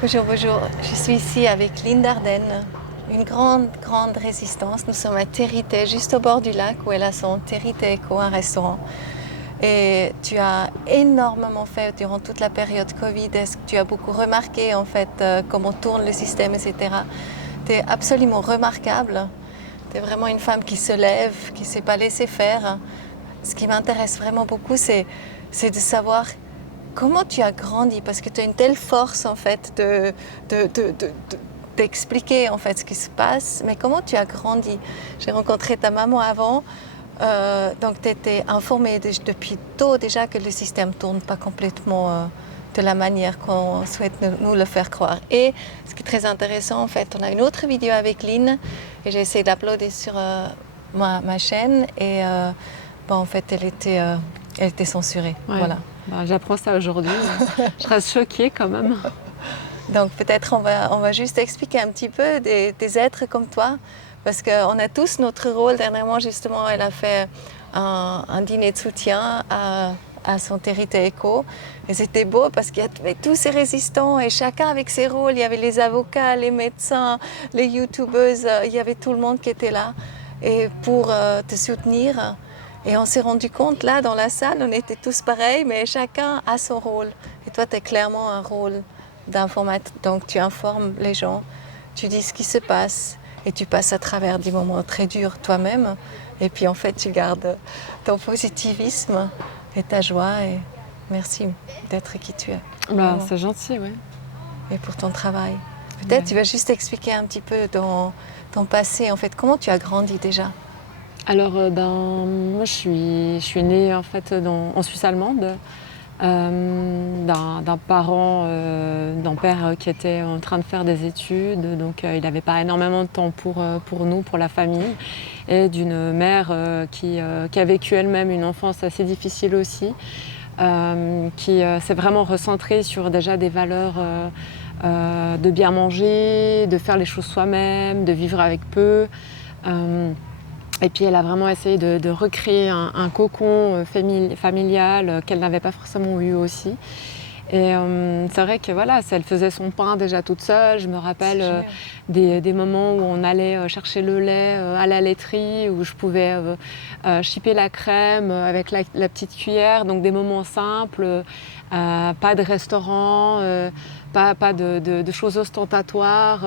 Bonjour, bonjour. Je suis ici avec Lynn Dardenne, une grande résistance. Nous sommes à Territé, juste au bord du lac, où elle a son Territé Eco, un restaurant. Et tu as énormément fait durant toute la période Covid. Est-ce que tu as beaucoup remarqué en fait comment tourne le système, etc. Tu es absolument remarquable. Tu es vraiment une femme qui se lève, qui ne s'est pas laissée faire. Ce qui m'intéresse vraiment beaucoup, c'est de savoir comment tu as grandi, parce que tu as une telle force en fait d'expliquer en fait ce qui se passe, mais comment tu as grandi. J'ai rencontré ta maman avant, donc tu étais informée depuis tôt déjà que le système ne tourne pas complètement de la manière qu'on souhaite nous le faire croire. Et ce qui est très intéressant, en fait, on a une autre vidéo avec Lynn, et j'ai essayé d'uploader sur ma chaîne, et en fait, elle était censurée. Ouais. Voilà. Ben, j'apprends ça aujourd'hui. Je reste choquée quand même. Donc peut-être on va juste expliquer un petit peu des êtres comme toi, parce qu'on a tous notre rôle. Dernièrement, justement, elle a fait un dîner de soutien à son Territé Eco. Et c'était beau parce qu'il y avait tous ces résistants et chacun avec ses rôles. Il y avait les avocats, les médecins, les youtubeuses, il y avait tout le monde qui était là et pour te soutenir. Et on s'est rendu compte, là, dans la salle, on était tous pareils, mais chacun a son rôle. Et toi, tu as clairement un rôle d'informateur. Donc, tu informes les gens, tu dis ce qui se passe, et tu passes à travers des moments très durs toi-même. Et puis, en fait, tu gardes ton positivisme et ta joie. Et merci d'être qui tu es. Bah, c'est gentil, oui. Et pour ton travail. Peut-être tu vas juste expliquer un petit peu ton passé, en fait. Comment tu as grandi déjà? Alors, moi, je suis née en fait en Suisse allemande, d'un père qui était en train de faire des études, donc il n'avait pas énormément de temps pour nous, pour la famille, et d'une mère qui a vécu elle-même une enfance assez difficile aussi, qui s'est vraiment recentrée sur déjà des valeurs de bien manger, de faire les choses soi-même, de vivre avec peu. Et puis elle a vraiment essayé de recréer un cocon familial qu'elle n'avait pas forcément eu aussi. Et c'est vrai que voilà, elle faisait son pain déjà toute seule. Je me rappelle des moments où on allait chercher le lait à la laiterie, où je pouvais chipper la crème avec la petite cuillère. Donc des moments simples, pas de restaurant, pas de choses ostentatoires.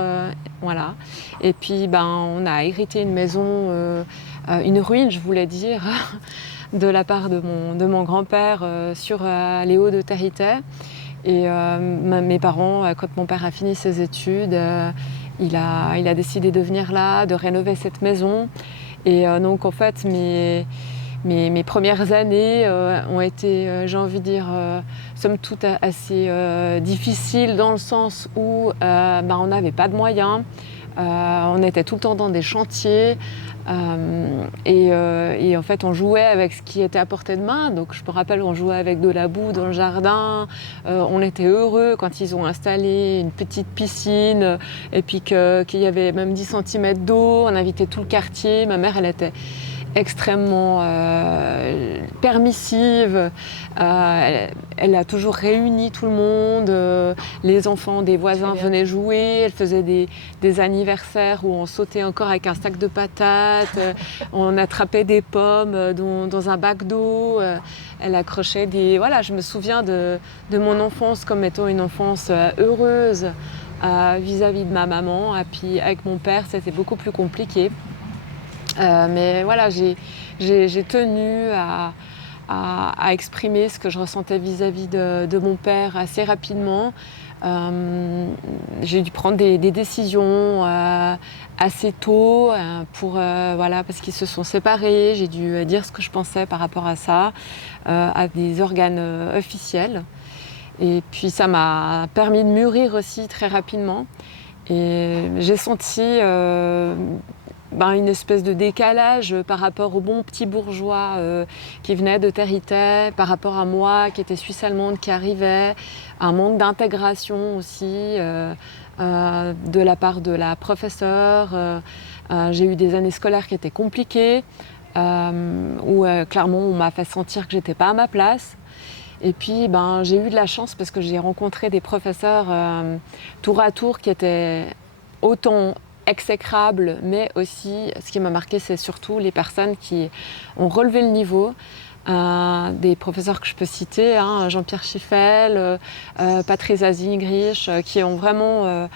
Voilà. Et puis on a hérité une maison, une ruine, je voulais dire, de la part de mon grand-père sur les hauts de Territé. Et mes parents, quand mon père a fini ses études, il a décidé de venir là, de rénover cette maison. Et donc en fait, mes premières années ont été, j'ai envie de dire, somme toute assez difficiles, dans le sens où on n'avait pas de moyens. On était tout le temps dans des chantiers et en fait on jouait avec ce qui était à portée de main. Donc je me rappelle, on jouait avec de la boue dans le jardin, on était heureux quand ils ont installé une petite piscine et puis qu'il y avait même 10 cm d'eau. On invitait tout le quartier. Ma mère, elle était extrêmement permissive. Elle a toujours réuni tout le monde. Les enfants des voisins venaient jouer. Elle faisait des anniversaires où on sautait encore avec un sac de patates. On attrapait des pommes dans un bac d'eau. Elle accrochait des... Voilà, je me souviens de mon enfance comme étant une enfance heureuse vis-à-vis de ma maman. Et puis avec mon père, c'était beaucoup plus compliqué. Mais voilà, j'ai tenu à exprimer ce que je ressentais vis-à-vis de mon père assez rapidement. J'ai dû prendre des décisions assez tôt parce qu'ils se sont séparés. J'ai dû dire ce que je pensais par rapport à ça à des organes officiels. Et puis ça m'a permis de mûrir aussi très rapidement. Et j'ai senti une espèce de décalage par rapport au bon petit bourgeois qui venait de Territé, par rapport à moi qui était suisse-allemande qui arrivait, un manque d'intégration aussi de la part de la professeure. J'ai eu des années scolaires qui étaient compliquées, où clairement on m'a fait sentir que j'étais pas à ma place. Et puis, j'ai eu de la chance parce que j'ai rencontré des professeurs tour à tour qui étaient autant exécrables, mais aussi, ce qui m'a marqué, c'est surtout les personnes qui ont relevé le niveau. Des professeurs que je peux citer, Jean-Pierre Schiffel, Patrice Azingrich, qui ont vraiment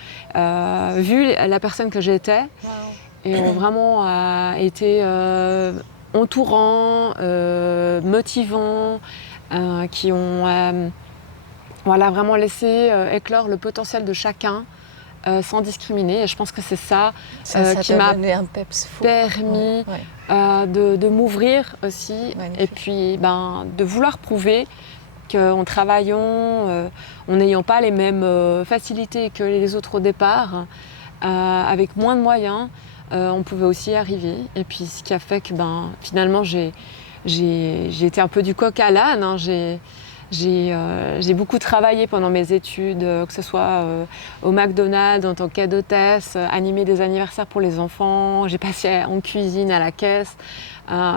vu la personne que j'étais Wow. et ont vraiment été entourants, motivants, qui ont vraiment laissé éclore le potentiel de chacun sans discriminer. Et je pense que c'est ça, Ça qui t'a m'a donné un peps fou. permis de m'ouvrir aussi. Magnifique. Et puis de vouloir prouver qu'en travaillant, en n'ayant pas les mêmes facilités que les autres au départ, avec moins de moyens, on pouvait aussi y arriver. Et puis ce qui a fait que finalement j'ai été un peu du coq à l'âne. J'ai beaucoup travaillé pendant mes études, que ce soit au McDonald's en tant qu'aide hôtesse, animer des anniversaires pour les enfants, j'ai passé en cuisine à la caisse,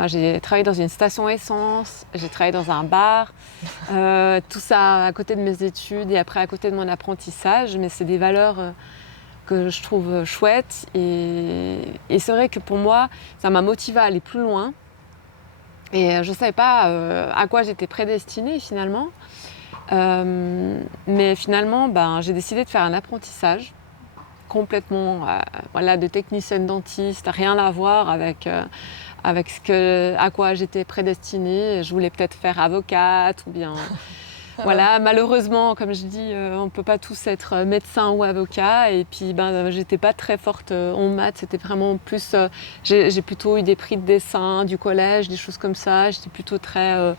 j'ai travaillé dans une station essence, j'ai travaillé dans un bar, tout ça à côté de mes études et après à côté de mon apprentissage, mais c'est des valeurs que je trouve chouettes et c'est vrai que pour moi, ça m'a motivée à aller plus loin. Et je ne savais pas à quoi j'étais prédestinée finalement. Mais finalement, j'ai décidé de faire un apprentissage complètement de technicienne dentiste, rien à voir avec à quoi j'étais prédestinée. Je voulais peut-être faire avocate ou bien... Voilà, malheureusement, comme je dis, on ne peut pas tous être médecin ou avocat. Et puis, j'étais pas très forte en maths. C'était vraiment plus... j'ai plutôt eu des prix de dessin du collège, des choses comme ça. J'étais plutôt très...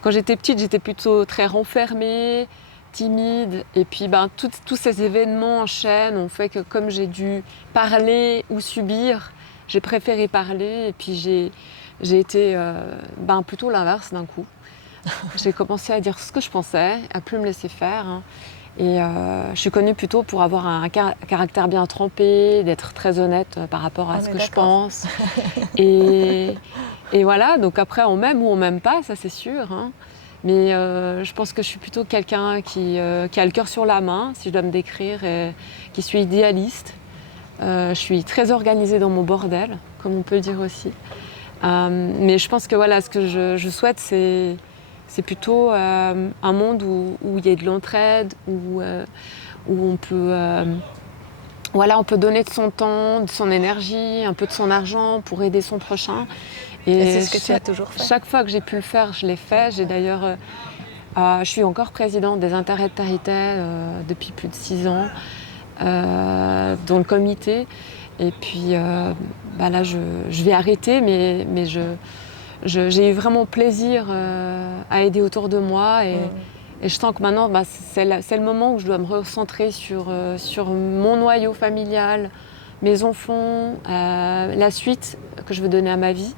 quand j'étais petite, j'étais plutôt très renfermée, timide. Et puis, tous ces événements en chaîne ont fait que comme j'ai dû parler ou subir, j'ai préféré parler. Et puis, j'ai été plutôt l'inverse d'un coup. J'ai commencé à dire ce que je pensais, à plus me laisser faire. Et je suis connue plutôt pour avoir un caractère bien trempé, d'être très honnête par rapport à ce que je pense. Et voilà, donc après on m'aime ou on m'aime pas, ça c'est sûr. Mais je pense que je suis plutôt quelqu'un qui a le cœur sur la main, si je dois me décrire, et qui suis idéaliste. Je suis très organisée dans mon bordel, comme on peut le dire aussi. Mais je pense que ce que je souhaite, c'est plutôt un monde où il y a de l'entraide, où on peut, on peut donner de son temps, de son énergie, un peu de son argent pour aider son prochain. Et c'est ce que tu as toujours fait. Chaque fois que j'ai pu le faire, je l'ai fait. J'ai d'ailleurs, je suis encore présidente des Interaides Tarité depuis plus de 6 ans, dans le comité. Et puis là, je vais arrêter, mais j'ai eu vraiment plaisir à aider autour de moi et je sens que maintenant c'est le moment où je dois me recentrer sur mon noyau familial, mes enfants, la suite que je veux donner à ma vie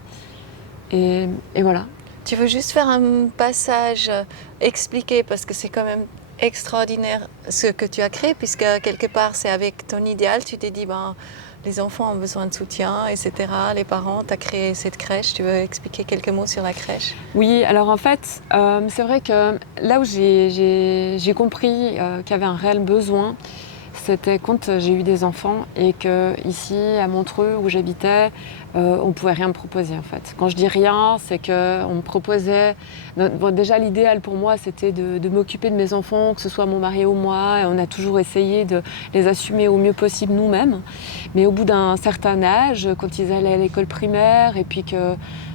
et voilà. Tu veux juste faire un passage expliquer parce que c'est quand même extraordinaire ce que tu as créé puisque quelque part c'est avec ton idéal, tu t'es dit les enfants ont besoin de soutien, etc. Les parents, tu as créé cette crèche. Tu veux expliquer quelques mots sur la crèche? Oui, alors en fait, c'est vrai que là où j'ai compris qu'il y avait un réel besoin, c'était quand j'ai eu des enfants et qu'ici, à Montreux, où j'habitais, on ne pouvait rien me proposer en fait. Quand je dis rien, c'est qu'on me proposait... déjà, l'idéal pour moi, c'était de m'occuper de mes enfants, que ce soit mon mari ou moi. Et on a toujours essayé de les assumer au mieux possible nous-mêmes. Mais au bout d'un certain âge, quand ils allaient à l'école primaire et puis que...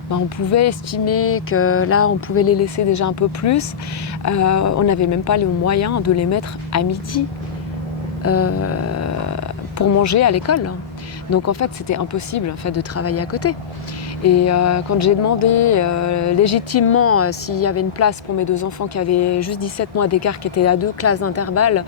on pouvait estimer que là, on pouvait les laisser déjà un peu plus. On n'avait même pas les moyens de les mettre à midi pour manger à l'école. Donc en fait, c'était impossible en fait, de travailler à côté. Et quand j'ai demandé légitimement s'il y avait une place pour mes 2 enfants qui avaient juste 17 mois d'écart, qui étaient à 2 classes d'intervalle,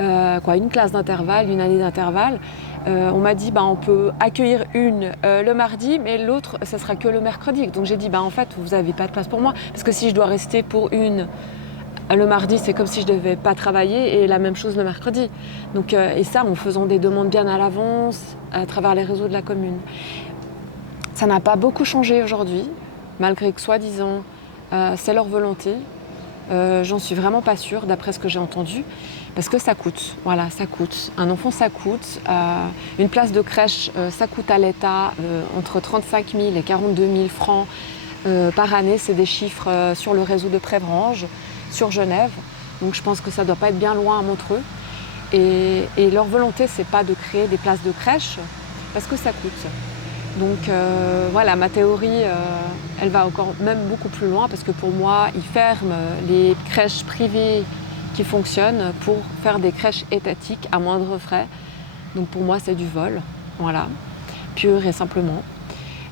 une classe d'intervalle, une année d'intervalle, on m'a dit on peut accueillir une le mardi, mais l'autre, ça sera que le mercredi. Donc j'ai dit en fait, vous n'avez pas de place pour moi, parce que si je dois rester pour une le mardi, c'est comme si je ne devais pas travailler, et la même chose le mercredi. Donc, et ça, en faisant des demandes bien à l'avance, à travers les réseaux de la commune. Ça n'a pas beaucoup changé aujourd'hui, malgré que soi-disant, c'est leur volonté. J'en suis vraiment pas sûre, d'après ce que j'ai entendu, parce que ça coûte. Voilà, ça coûte. Un enfant, ça coûte. Une place de crèche, ça coûte à l'État entre 35 000 et 42 000 francs par année. C'est des chiffres sur le réseau de Prévrange, sur Genève. Donc je pense que ça ne doit pas être bien loin à Montreux. Et leur volonté, c'est pas de créer des places de crèche, parce que ça coûte. Donc voilà, ma théorie, elle va encore même beaucoup plus loin, parce que pour moi, ils ferment les crèches privées qui fonctionnent pour faire des crèches étatiques à moindre frais. Donc pour moi, c'est du vol, voilà, pur et simplement.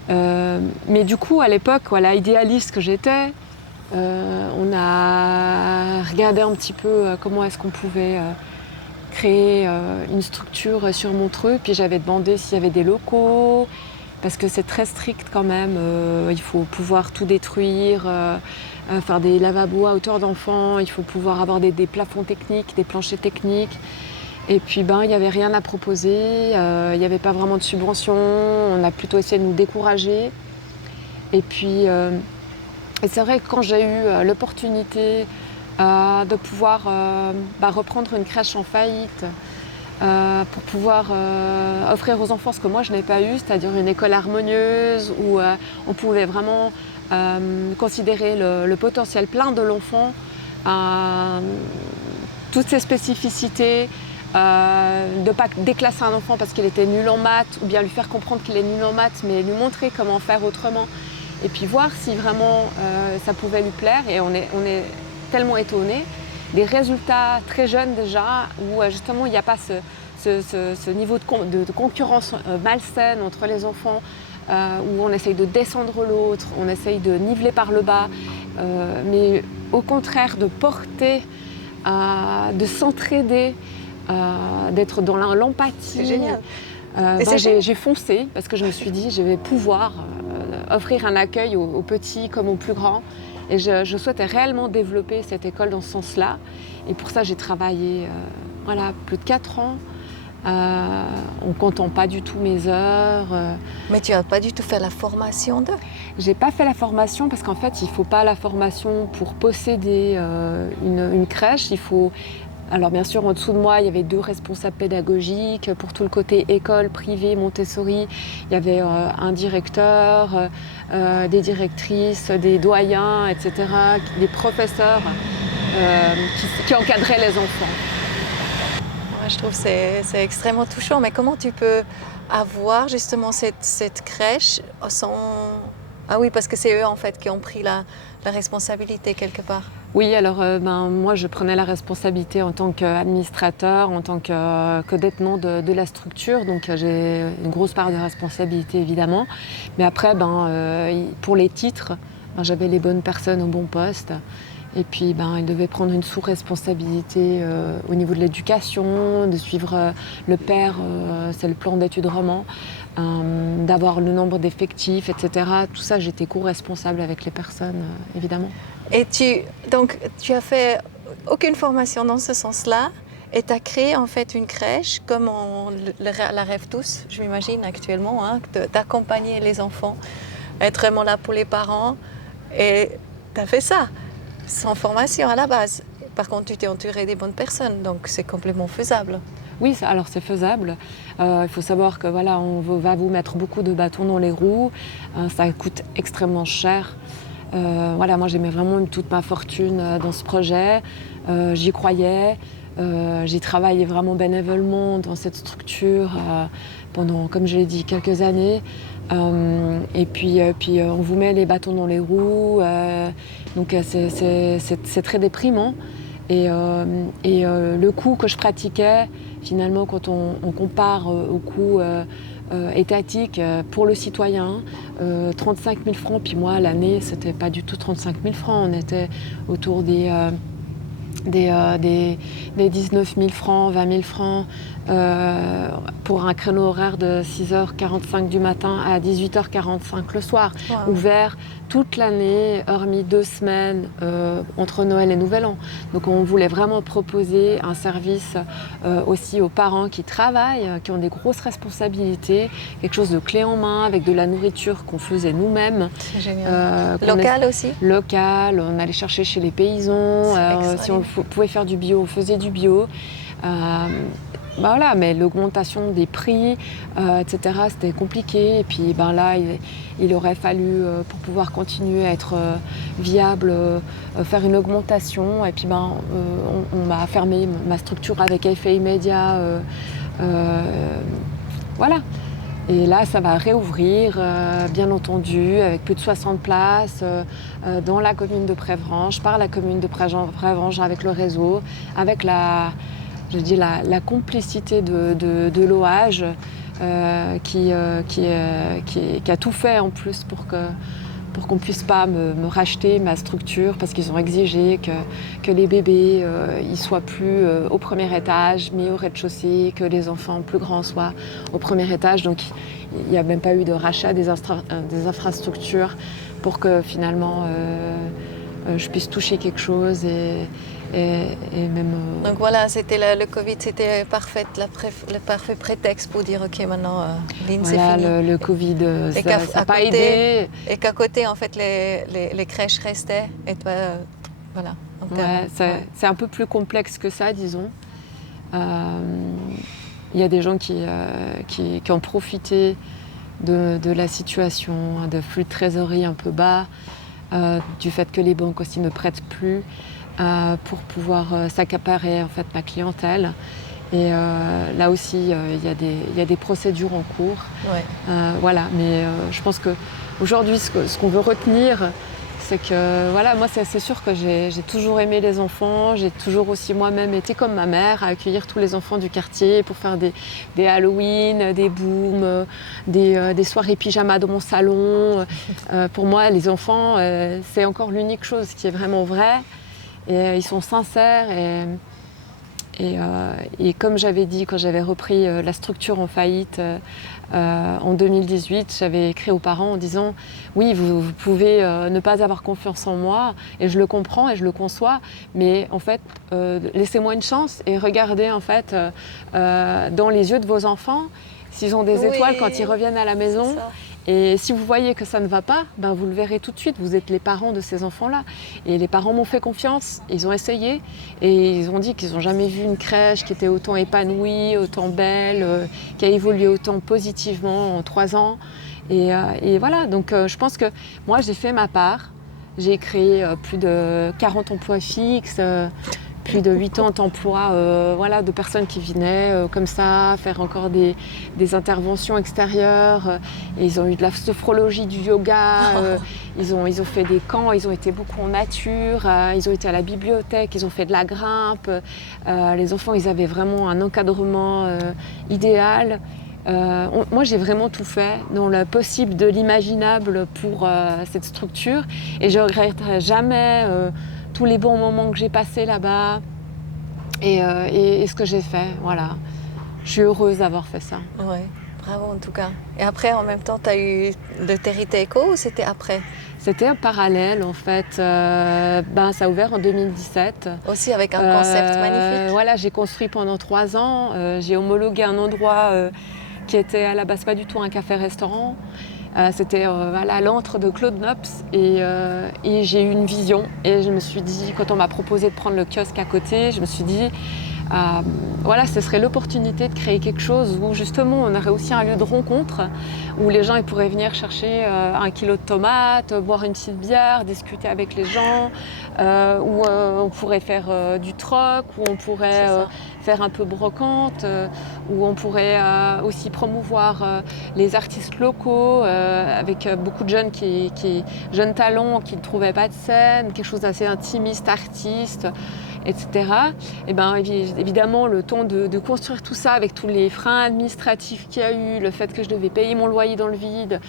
Mais du coup, à l'époque, voilà, idéaliste que j'étais, on a regardé un petit peu comment est-ce qu'on pouvait créer une structure sur Montreux. Puis j'avais demandé s'il y avait des locaux, parce que c'est très strict quand même. Il faut pouvoir tout détruire, faire des lavabos à hauteur d'enfant, il faut pouvoir avoir des plafonds techniques, des planchers techniques. Et puis il n'y avait rien à proposer, il n'y avait pas vraiment de subvention, on a plutôt essayé de nous décourager. Et puis et c'est vrai que quand j'ai eu l'opportunité de pouvoir reprendre une crèche en faillite, pour pouvoir offrir aux enfants ce que moi je n'ai pas eu, c'est-à-dire une école harmonieuse où on pouvait vraiment considérer le potentiel plein de l'enfant, toutes ses spécificités, de ne pas déclasser un enfant parce qu'il était nul en maths, ou bien lui faire comprendre qu'il est nul en maths, mais lui montrer comment faire autrement, et puis voir si vraiment ça pouvait lui plaire. Et on est tellement étonnés des résultats très jeunes déjà, où justement il n'y a pas ce niveau de concurrence malsaine entre les enfants, où on essaye de descendre l'autre, on essaye de niveler par le bas, mais au contraire de porter, de s'entraider, d'être dans l'empathie. C'est génial. J'ai foncé parce que je me suis dit je vais pouvoir offrir un accueil aux petits comme aux plus grands. Et je souhaitais réellement développer cette école dans ce sens-là. Et pour ça, j'ai travaillé plus de 4 ans, en comptant pas du tout mes heures. Mais tu n'as pas du tout fait la formation d'eux? J'ai pas fait la formation parce qu'en fait, il faut pas la formation pour posséder une crèche. Il faut... Alors bien sûr, en dessous de moi, il y avait 2 responsables pédagogiques pour tout le côté école privée Montessori. Il y avait un directeur, des directrices, des doyens, etc., des professeurs qui encadraient les enfants. Ouais, je trouve que c'est extrêmement touchant. Mais comment tu peux avoir justement cette crèche sans... Ah oui, parce que c'est eux en fait qui ont pris la responsabilité quelque part. Oui, alors moi je prenais la responsabilité en tant qu'administrateur, en tant que détenant de la structure, donc j'ai une grosse part de responsabilité évidemment. Mais après, pour les titres, j'avais les bonnes personnes au bon poste. Et puis ils devaient prendre une sous-responsabilité au niveau de l'éducation, de suivre le PER, c'est le plan d'études roman, d'avoir le nombre d'effectifs, etc. Tout ça, j'étais co-responsable avec les personnes, évidemment. Et tu as fait aucune formation dans ce sens-là et tu as créé en fait une crèche comme on la rêve tous, je m'imagine actuellement, d'accompagner les enfants, être vraiment là pour les parents. Et tu as fait ça sans formation à la base. Par contre, tu t'es entouré des bonnes personnes, donc c'est complètement faisable. Oui, alors c'est faisable. Il faut savoir que on va vous mettre beaucoup de bâtons dans les roues. Ça coûte extrêmement cher. Moi j'ai mis vraiment toute ma fortune dans ce projet. J'y croyais. J'ai travaillé vraiment bénévolement dans cette structure pendant, comme je l'ai dit, quelques années. Et puis on vous met les bâtons dans les roues. Donc c'est très déprimant. Et le coût que je pratiquais, finalement, quand on compare au coût étatique pour le citoyen, 35 000 francs, puis moi, l'année, c'était pas du tout 35 000 francs, on était autour des des 19 000 francs, 20 000 francs pour un créneau horaire de 6h45 du matin à 18h45 le soir, Wow. ouvert toute l'année, hormis 2 semaines entre Noël et Nouvel An. Donc on voulait vraiment proposer un service aussi aux parents qui travaillent, qui ont des grosses responsabilités, quelque chose de clé en main, avec de la nourriture qu'on faisait nous-mêmes. C'est génial. Local aussi? Local, on allait chercher chez les paysans, si on pouvait faire du bio, on faisait du bio. Voilà, mais l'augmentation des prix, etc., c'était compliqué. Et puis là, il aurait fallu, pour pouvoir continuer à être viable, faire une augmentation. Et puis on m'a fermé ma structure avec FA Media. Voilà. Et là, ça va réouvrir, bien entendu, avec plus de 60 places dans la commune de Préveranges, par la commune de Préveranges, avec le réseau, avec la complicité de l'OAGE qui a tout fait en plus pour qu'on ne puisse pas me racheter ma structure, parce qu'ils ont exigé que les bébés ils soient plus au premier étage, mais au rez-de-chaussée, que les enfants plus grands soient au premier étage. Donc il n'y a même pas eu de rachat des infrastructures pour que finalement je puisse toucher quelque chose et même... Donc voilà, c'était le Covid, c'était le parfait prétexte pour dire ok, maintenant Lynn, voilà, c'est fini. Le Covid, ça n'a pas aidé. Et qu'à côté, en fait, les crèches restaient. Et toi, voilà. C'est un peu plus complexe que ça, disons. Il y a des gens qui ont profité de la situation, de flux de trésorerie un peu bas, du fait que les banques aussi ne prêtent plus, pour pouvoir s'accaparer en fait ma clientèle. Et là aussi, il y a des procédures en cours. Ouais. Voilà, mais je pense qu'aujourd'hui, ce qu'on veut retenir, c'est que voilà, moi c'est sûr que j'ai toujours aimé les enfants, j'ai toujours aussi moi-même été comme ma mère à accueillir tous les enfants du quartier pour faire des Halloween, des booms, des soirées pyjama dans mon salon. Pour moi, les enfants, c'est encore l'unique chose qui est vraiment vraie, et ils sont sincères. Et comme j'avais dit quand j'avais repris la structure en faillite en 2018, j'avais écrit aux parents en disant oui, vous pouvez ne pas avoir confiance en moi, et je le comprends et je le conçois, mais en fait laissez-moi une chance et regardez en fait dans les yeux de vos enfants s'ils ont des étoiles quand ils reviennent à la maison. Et si vous voyez que ça ne va pas, vous le verrez tout de suite, vous êtes les parents de ces enfants-là. Et les parents m'ont fait confiance, ils ont essayé, et ils ont dit qu'ils n'ont jamais vu une crèche qui était autant épanouie, autant belle, qui a évolué autant positivement en 3 ans. Et voilà, donc je pense que moi j'ai fait ma part, j'ai créé plus de 40 emplois fixes, plus de 80 emplois voilà, de personnes qui venaient comme ça, faire encore des interventions extérieures. Et ils ont eu de la sophrologie, du yoga, ils ont fait des camps, ils ont été beaucoup en nature, ils ont été à la bibliothèque, ils ont fait de la grimpe. Les enfants, ils avaient vraiment un encadrement idéal. Moi, j'ai vraiment tout fait dans le possible de l'imaginable pour cette structure, et je ne regretterai jamais tous les bons moments que j'ai passés là-bas et ce que j'ai fait. Voilà. Je suis heureuse d'avoir fait ça. Ouais, bravo en tout cas. Et après, en même temps, tu as eu le Territé Eco, ou c'était après? C'était un parallèle en fait. Ça a ouvert en 2017. Aussi avec un concept magnifique. Voilà, j'ai construit pendant 3 ans. J'ai homologué un endroit qui était à la base pas du tout un café-restaurant. C'était l'antre de Claude Nopes, et j'ai eu une vision, et je me suis dit, quand on m'a proposé de prendre le kiosque à côté, je me suis dit voilà, ce serait l'opportunité de créer quelque chose où justement on aurait aussi un lieu de rencontre, où les gens ils pourraient venir chercher 1 kilo de tomates, boire une petite bière, discuter avec les gens, où on pourrait faire du troc, où on pourrait faire un peu brocante, où on pourrait aussi promouvoir les artistes locaux, avec beaucoup de jeunes jeunes talents qui ne trouvaient pas de scène, quelque chose d'assez intimiste, artiste, etc. Et évidemment, le temps de construire tout ça avec tous les freins administratifs qu'il y a eu, le fait que je devais payer mon loyer dans le vide,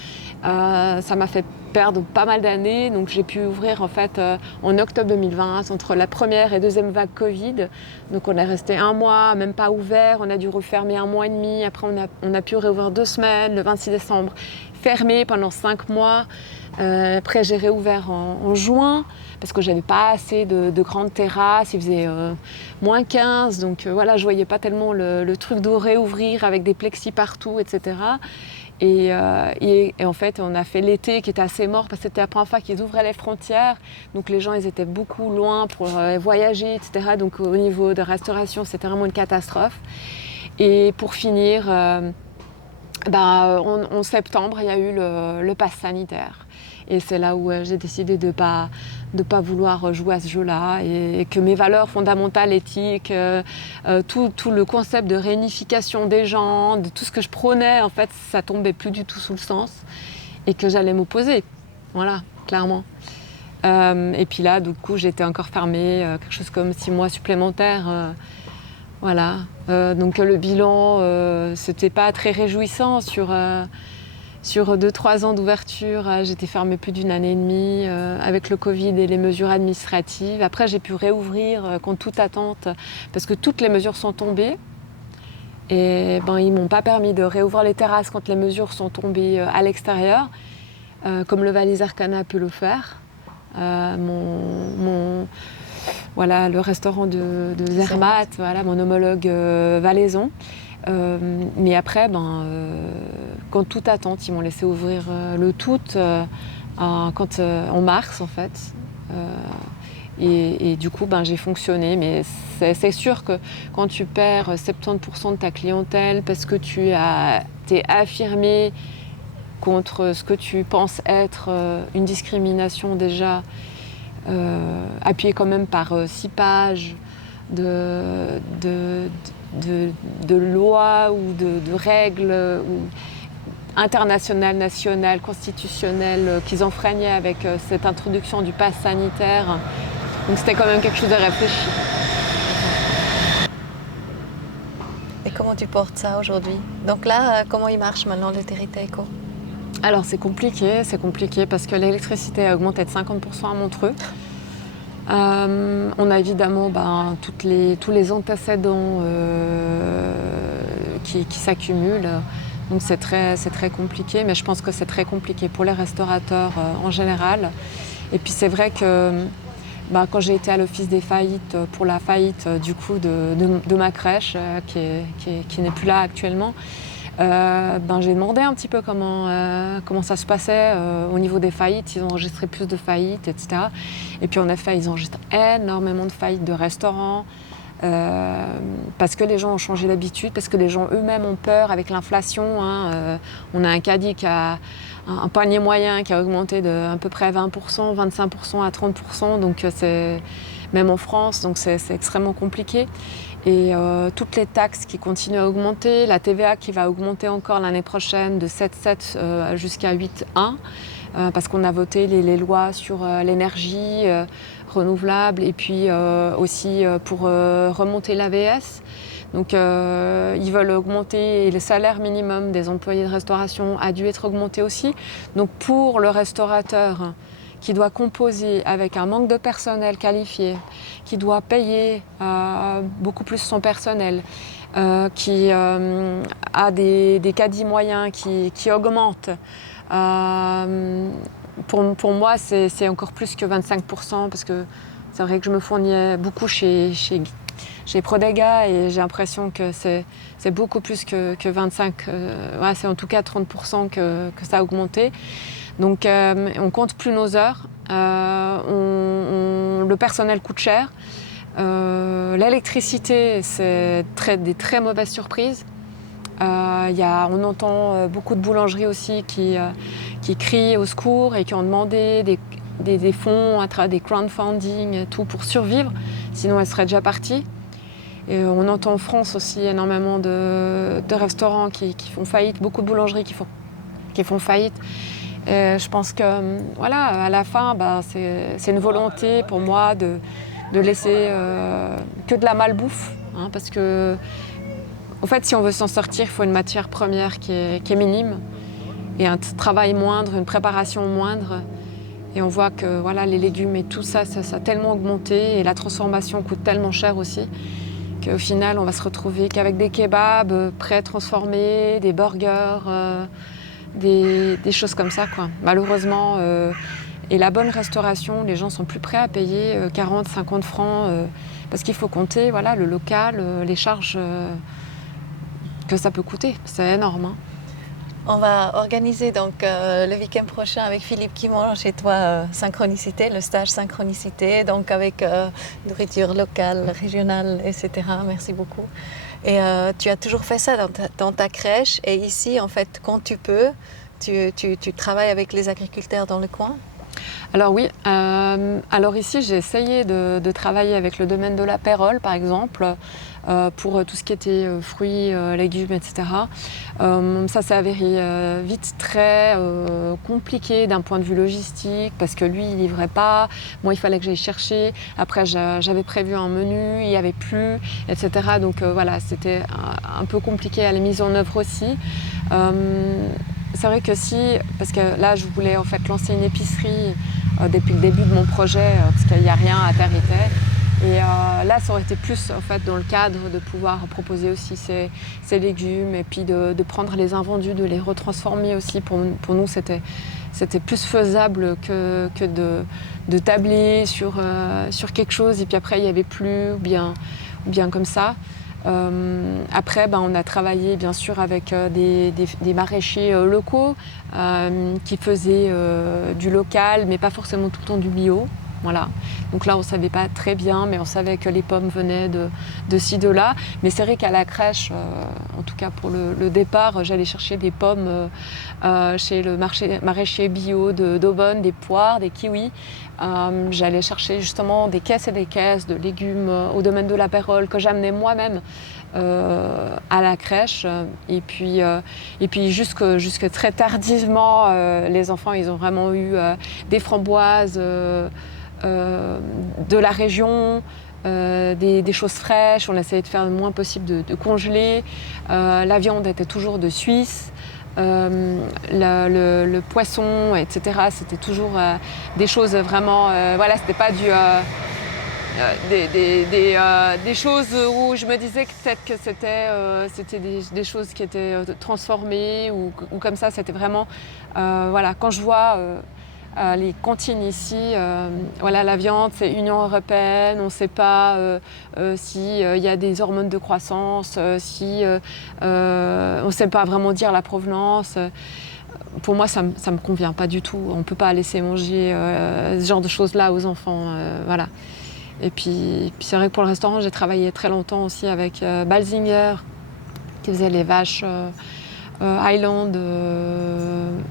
ça m'a fait perdre pas mal d'années. Donc j'ai pu ouvrir en fait en octobre 2020, entre la première et deuxième vague Covid. Donc on est resté 1 mois, même pas ouvert. On a dû refermer 1 mois et demi. Après on a pu réouvrir 2 semaines, le 26 décembre. Fermé pendant 5 mois. Après j'ai réouvert en juin parce que j'avais pas assez de grandes terrasses. Il faisait moins 15. Donc voilà, je voyais pas tellement le truc de réouvrir avec des plexis partout, etc. Et en fait, on a fait l'été qui était assez mort parce que c'était la première fois qu'ils ouvraient les frontières. Donc les gens, ils étaient beaucoup loin pour voyager, etc. Donc au niveau de restauration, c'était vraiment une catastrophe. Et pour finir, en septembre, il y a eu le pass sanitaire. Et c'est là où j'ai décidé de pas vouloir jouer à ce jeu-là et que mes valeurs fondamentales, éthiques, tout le concept de réunification des gens, de tout ce que je prônais, en fait, ça tombait plus du tout sous le sens et que j'allais m'opposer. Voilà, clairement. Et puis là, du coup, j'étais encore fermée, quelque chose comme 6 mois supplémentaires. Voilà. Donc le bilan, c'était pas très réjouissant sur 2-3 ans d'ouverture. J'étais fermée plus d'1 année et demie avec le Covid et les mesures administratives. Après, j'ai pu réouvrir contre toute attente parce que toutes les mesures sont tombées. Et ils m'ont pas permis de réouvrir les terrasses quand les mesures sont tombées à l'extérieur, comme le Valais Arcana a pu le faire. Voilà, le restaurant de Zermatt, voilà, mon homologue valaisan. Mais après, quand toute attente, ils m'ont laissé ouvrir le tout en mars en fait. Et du coup, j'ai fonctionné. Mais c'est sûr que quand tu perds 70% de ta clientèle parce que t'es affirmé contre ce que tu penses être une discrimination déjà, appuyée quand même par 6 pages de lois ou de règles internationales, nationales, constitutionnelles qu'ils enfreignaient avec cette introduction du pass sanitaire. Donc c'était quand même quelque chose de réfléchi. Et comment tu portes ça aujourd'hui? Donc là, comment il marche maintenant le Territoire Eco? Alors c'est compliqué parce que l'électricité a augmenté de 50% à Montreux. On a évidemment tous les antécédents qui s'accumulent. Donc c'est très compliqué, mais je pense que c'est très compliqué pour les restaurateurs en général. Et puis c'est vrai que quand j'ai été à l'office des faillites pour la faillite du coup de ma crèche qui n'est plus là actuellement, j'ai demandé un petit peu comment ça se passait au niveau des faillites. Ils ont enregistré plus de faillites, etc. Et puis en effet, ils enregistrent énormément de faillites de restaurants parce que les gens ont changé d'habitude, parce que les gens eux-mêmes ont peur avec l'inflation. On a un caddie qui a un panier moyen qui a augmenté de à peu près 20%, 25% à 30%. Donc c'est même en France, donc c'est extrêmement compliqué. Et toutes les taxes qui continuent à augmenter, la TVA qui va augmenter encore l'année prochaine de 7,7 jusqu'à 8,1 parce qu'on a voté les lois sur l'énergie renouvelable et puis aussi pour remonter l'AVS. Donc ils veulent augmenter et le salaire minimum des employés de restauration a dû être augmenté aussi. Donc pour le restaurateur qui doit composer avec un manque de personnel qualifié, qui doit payer beaucoup plus son personnel, qui a des caddies moyens qui augmentent. Pour moi, c'est encore plus que 25% parce que c'est vrai que je me fournis beaucoup chez Prodega et j'ai l'impression que c'est beaucoup plus que 25%. C'est en tout cas 30% que ça a augmenté. Donc on compte plus nos heures, le personnel coûte cher, l'électricité c'est des très mauvaises surprises. On entend beaucoup de boulangeries aussi qui crient au secours et qui ont demandé des fonds à travers des crowdfunding, tout pour survivre, sinon elles seraient déjà parties. Et on entend en France aussi énormément de restaurants qui font faillite, beaucoup de boulangeries qui font faillite. Et je pense que à la fin, c'est une volonté pour moi de laisser que de la malbouffe, parce que en fait, si on veut s'en sortir, il faut une matière première qui est minime. et un travail moindre, une préparation moindre. Et on voit que voilà, les légumes et tout ça, ça a tellement augmenté et la transformation coûte tellement cher aussi qu'au final, on va se retrouver qu'avec des kebabs pré-transformés, des burgers, des choses comme ça, quoi. Malheureusement, et la bonne restauration, les gens sont plus prêts à payer 40, 50 francs parce qu'il faut compter voilà, le local, les charges que ça peut coûter. C'est énorme. Hein. On va organiser donc le week-end prochain avec Philippe Quimon chez toi Synchronicité, le stage Synchronicité, donc avec nourriture locale, régionale, etc. Merci beaucoup. Et tu as toujours fait ça dans ta crèche et ici, en fait, quand tu peux, tu travailles avec les agriculteurs dans le coin? Alors oui, alors ici j'ai essayé de travailler avec le domaine de la Pérole par exemple, pour tout ce qui était fruits, légumes, etc. Ça s'est avéré vite très compliqué d'un point de vue logistique parce que lui il livrait pas, moi il fallait que j'aille chercher, après j'avais prévu un menu, il n'y avait plus, etc. Donc voilà, c'était un peu compliqué à la mise en œuvre aussi. C'est vrai que si, parce que là je voulais en fait lancer une épicerie depuis le début de mon projet, parce qu'il n'y a rien à Terre-et-Terre. Et là, ça aurait été plus en fait dans le cadre de pouvoir proposer aussi ces légumes et puis de prendre les invendus, de les retransformer aussi. Pour nous, c'était plus faisable que de tabler sur quelque chose et puis après il n'y avait plus ou bien comme ça. Après, on a travaillé bien sûr avec des maraîchers locaux qui faisaient du local, mais pas forcément tout le temps du bio. Voilà. Donc là, on ne savait pas très bien, mais on savait que les pommes venaient de ci, de là. Mais c'est vrai qu'à la crèche, en tout cas pour le départ, j'allais chercher des pommes chez le maraîcher bio d'Aubonne, des poires, des kiwis. J'allais chercher justement des caisses et des caisses de légumes au domaine de la Pérole que j'amenais moi-même à la crèche. Et puis jusque très tardivement, les enfants, ils ont vraiment eu des framboises de la région, des choses fraîches. On essayait de faire le moins possible de congeler. La viande était toujours de Suisse. Le poisson, etc. C'était toujours des choses vraiment... voilà, c'était pas des choses où je me disais que peut-être que c'était des choses qui étaient transformées ou comme ça. C'était vraiment... voilà, quand je vois... les cantines ici, voilà, la viande, c'est Union européenne, on ne sait pas s'il y a des hormones de croissance, on ne sait pas vraiment dire la provenance. Pour moi, ça me convient pas du tout. On ne peut pas laisser manger ce genre de choses-là aux enfants. Voilà. Et puis c'est vrai que pour le restaurant, j'ai travaillé très longtemps aussi avec Balzinger, qui faisait les vaches Highland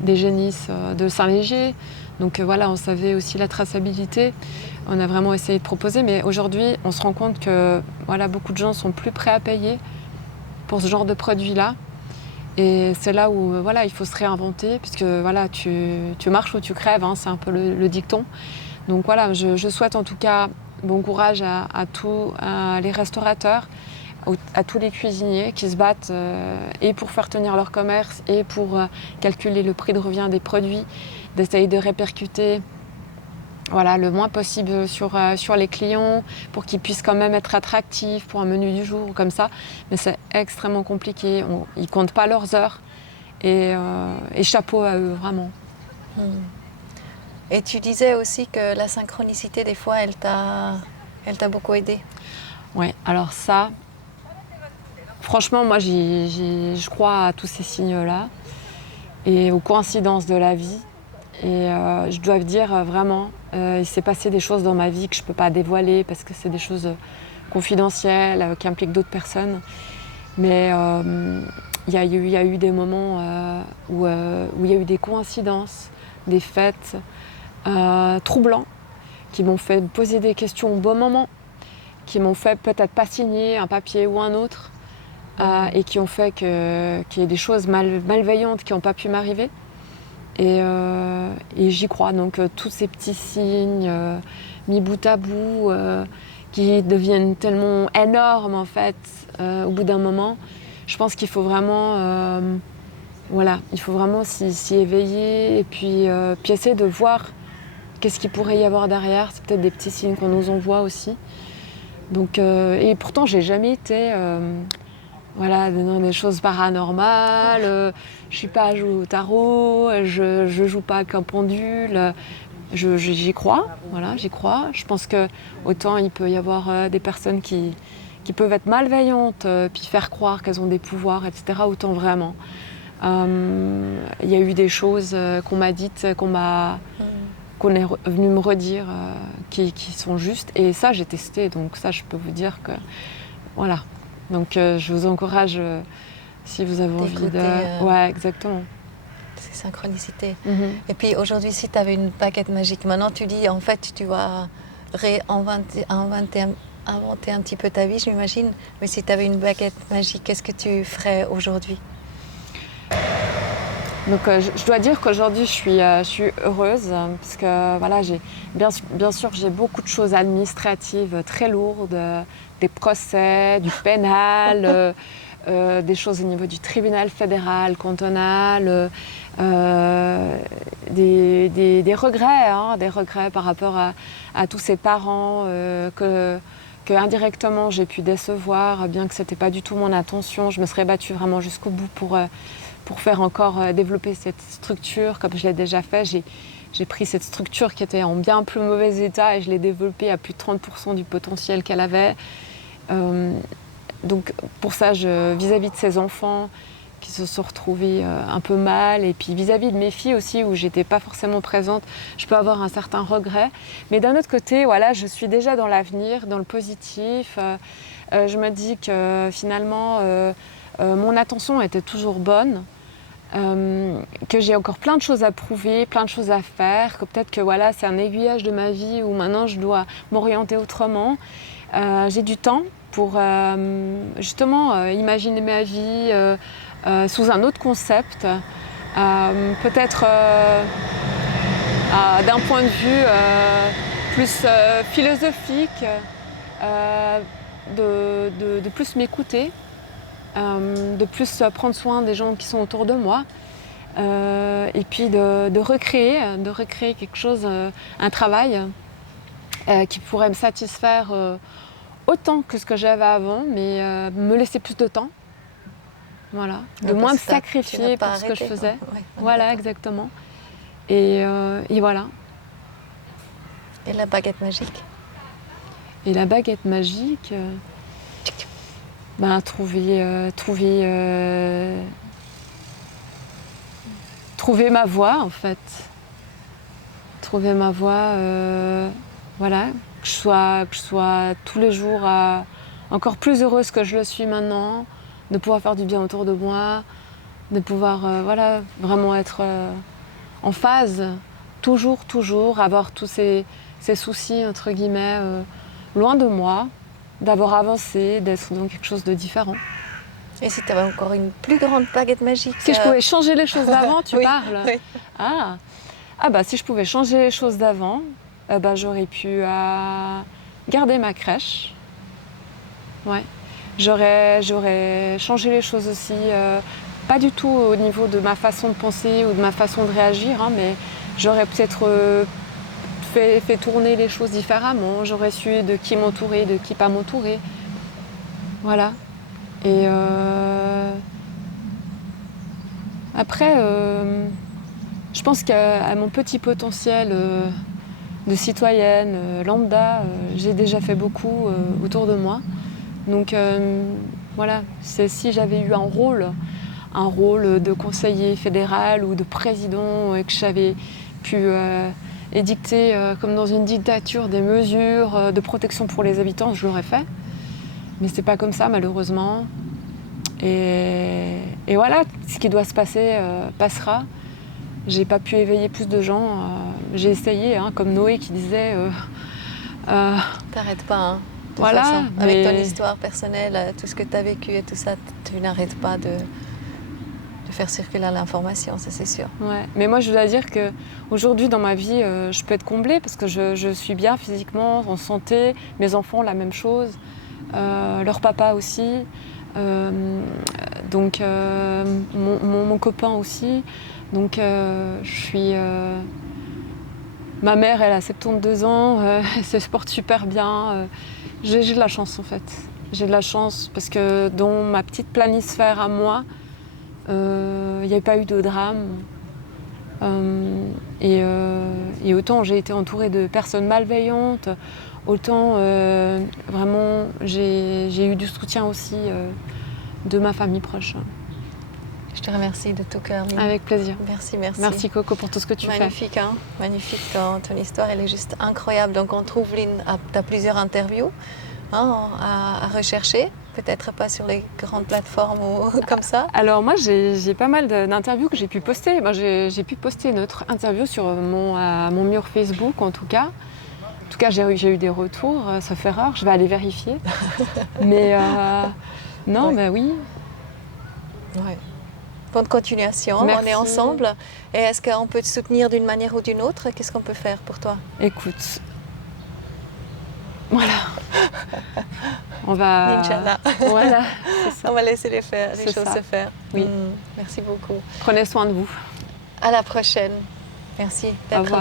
des Génisses de Saint-Léger. Donc voilà, on savait aussi la traçabilité. On a vraiment essayé de proposer, mais aujourd'hui, on se rend compte que voilà, beaucoup de gens sont plus prêts à payer pour ce genre de produit-là. Et c'est là où voilà, il faut se réinventer, puisque voilà, tu marches ou tu crèves, hein, c'est un peu le dicton. Donc voilà, je souhaite en tout cas bon courage à tous les restaurateurs, à tous les cuisiniers qui se battent et pour faire tenir leur commerce et pour calculer le prix de revient des produits, d'essayer de répercuter voilà, le moins possible sur les clients pour qu'ils puissent quand même être attractifs pour un menu du jour comme ça. Mais c'est extrêmement compliqué, ils ne comptent pas leurs heures et chapeau à eux, vraiment. Et tu disais aussi que la synchronicité, des fois, elle t'a beaucoup aidé. Oui, alors ça, franchement, moi, je crois à tous ces signes-là et aux coïncidences de la vie. Et je dois dire vraiment, il s'est passé des choses dans ma vie que je ne peux pas dévoiler parce que c'est des choses confidentielles qui impliquent d'autres personnes. Mais il y a eu des moments où il y a eu des coïncidences, des faits troublants qui m'ont fait poser des questions au bon moment, qui m'ont fait peut-être pas signer un papier ou un autre et qui ont fait qu'il y ait des choses malveillantes qui n'ont pas pu m'arriver. Et j'y crois. Donc tous ces petits signes mis bout à bout qui deviennent tellement énormes en fait au bout d'un moment, je pense qu'il faut vraiment voilà, il faut vraiment s'y éveiller et puis essayer de voir qu'est-ce qu'il pourrait y avoir derrière. C'est peut-être des petits signes qu'on nous envoie aussi. Donc, et pourtant, j'ai jamais été voilà, dans des choses paranormales. Je suis pas à jouer au tarot, je joue pas avec un pendule. J'y crois, voilà, j'y crois. Je pense que autant il peut y avoir des personnes qui peuvent être malveillantes, puis faire croire qu'elles ont des pouvoirs, etc. Autant vraiment. Il y a eu des choses qu'on m'a dites, qu'on est venu me redire, qui sont justes. Et ça, j'ai testé, donc ça, je peux vous dire que voilà. Donc je vous encourage, si vous avez envie de... Ouais, exactement. Ces synchronicités. Mm-hmm. Et puis aujourd'hui, si tu avais une baguette magique, maintenant tu dis, en fait, tu vas inventer un petit peu ta vie, je m'imagine. Mais si tu avais une baguette magique, qu'est-ce que tu ferais aujourd'hui? Donc je dois dire qu'aujourd'hui je suis heureuse parce que voilà, bien sûr j'ai beaucoup de choses administratives très lourdes, des procès, du pénal, des choses au niveau du tribunal fédéral, cantonal, des regrets, des regrets par rapport à tous ces parents que indirectement j'ai pu décevoir, bien que c'était pas du tout mon intention. Je me serais battue vraiment jusqu'au bout pour faire encore développer cette structure, comme je l'ai déjà fait. J'ai pris cette structure qui était en bien plus mauvais état et je l'ai développée à plus de 30% du potentiel qu'elle avait. Donc pour ça, vis-à-vis de ces enfants qui se sont retrouvés un peu mal, et puis vis-à-vis de mes filles aussi, où j'étais pas forcément présente, je peux avoir un certain regret. Mais d'un autre côté, voilà, je suis déjà dans l'avenir, dans le positif. Je me dis que finalement, mon attention était toujours bonne. Que j'ai encore plein de choses à prouver, plein de choses à faire, que peut-être que voilà, c'est un aiguillage de ma vie où maintenant je dois m'orienter autrement. J'ai du temps pour justement imaginer ma vie sous un autre concept, peut-être d'un point de vue plus philosophique, de plus m'écouter. De plus prendre soin des gens qui sont autour de moi et puis de recréer quelque chose, un travail qui pourrait me satisfaire autant que ce que j'avais avant, mais me laisser plus de temps, voilà, de moins me sacrifier pour ce que je faisais, voilà, exactement, et voilà. Et la baguette magique? Et la baguette magique, trouver ma voie en fait. Trouver ma voie, voilà, que je sois tous les jours encore plus heureuse que je le suis maintenant, de pouvoir faire du bien autour de moi, de pouvoir voilà, vraiment être en phase, toujours, avoir tous ces soucis entre guillemets loin de moi, d'avoir avancé, d'être dans quelque chose de différent. Et si tu avais encore une plus grande baguette magique? Si je pouvais changer les choses d'avant, tu oui, parles? Oui. Ah bah si je pouvais changer les choses d'avant, j'aurais pu garder ma crèche. Ouais. J'aurais changé les choses aussi, pas du tout au niveau de ma façon de penser ou de ma façon de réagir, mais j'aurais peut-être fait tourner les choses différemment. J'aurais su de qui m'entourer, de qui pas m'entourer. Voilà. Et après, je pense qu'à mon petit potentiel de citoyenne lambda, j'ai déjà fait beaucoup autour de moi. Donc voilà, si j'avais eu un rôle de conseiller fédéral ou de président et que j'avais pu édicter, comme dans une dictature, des mesures de protection pour les habitants, je l'aurais fait. Mais c'est pas comme ça, malheureusement. Et voilà, ce qui doit se passer passera. J'ai pas pu éveiller plus de gens. J'ai essayé, comme Noé qui disait... T'arrêtes pas, voilà, façon. Avec ton histoire personnelle, tout ce que tu as vécu et tout ça, tu n'arrêtes pas de faire circuler l'information, ça c'est sûr. Ouais. Mais moi, je dois dire qu'aujourd'hui, dans ma vie, je peux être comblée parce que je suis bien physiquement, en santé. Mes enfants, la même chose. Leur papa aussi. Donc mon copain aussi. Donc ma mère, elle a 72 ans, elle se porte super bien. J'ai de la chance en fait. J'ai de la chance parce que dans ma petite planisphère à moi, il n'y a pas eu de drame. Et autant j'ai été entourée de personnes malveillantes, autant vraiment j'ai eu du soutien aussi de ma famille proche. Je te remercie de tout cœur, Lynn. Avec plaisir. Merci. Merci Coco pour tout ce que tu Magnifique, hein? Magnifique, ton histoire, elle est juste incroyable. Donc on trouve Lynn, tu as plusieurs interviews à rechercher, peut-être pas sur les grandes plateformes ou comme ça. Alors moi j'ai pas mal d'interviews que j'ai pu poster. Moi, j'ai pu poster notre interview sur mon mur Facebook en tout cas. En tout cas j'ai eu des retours, sauf erreur, je vais aller vérifier. Mais non, Ouais. bah oui. Ouais. Bonne continuation, Merci. on est ensemble. Et est-ce qu'on peut te soutenir d'une manière ou d'une autre? Qu'est-ce qu'on peut faire pour toi? Écoute, voilà. On va. Inch'Allah. Voilà, c'est ça. On va laisser les C'est choses ça. se faire. Oui. Merci beaucoup. Prenez soin de vous. À la prochaine. Merci Au d'être revoir. là.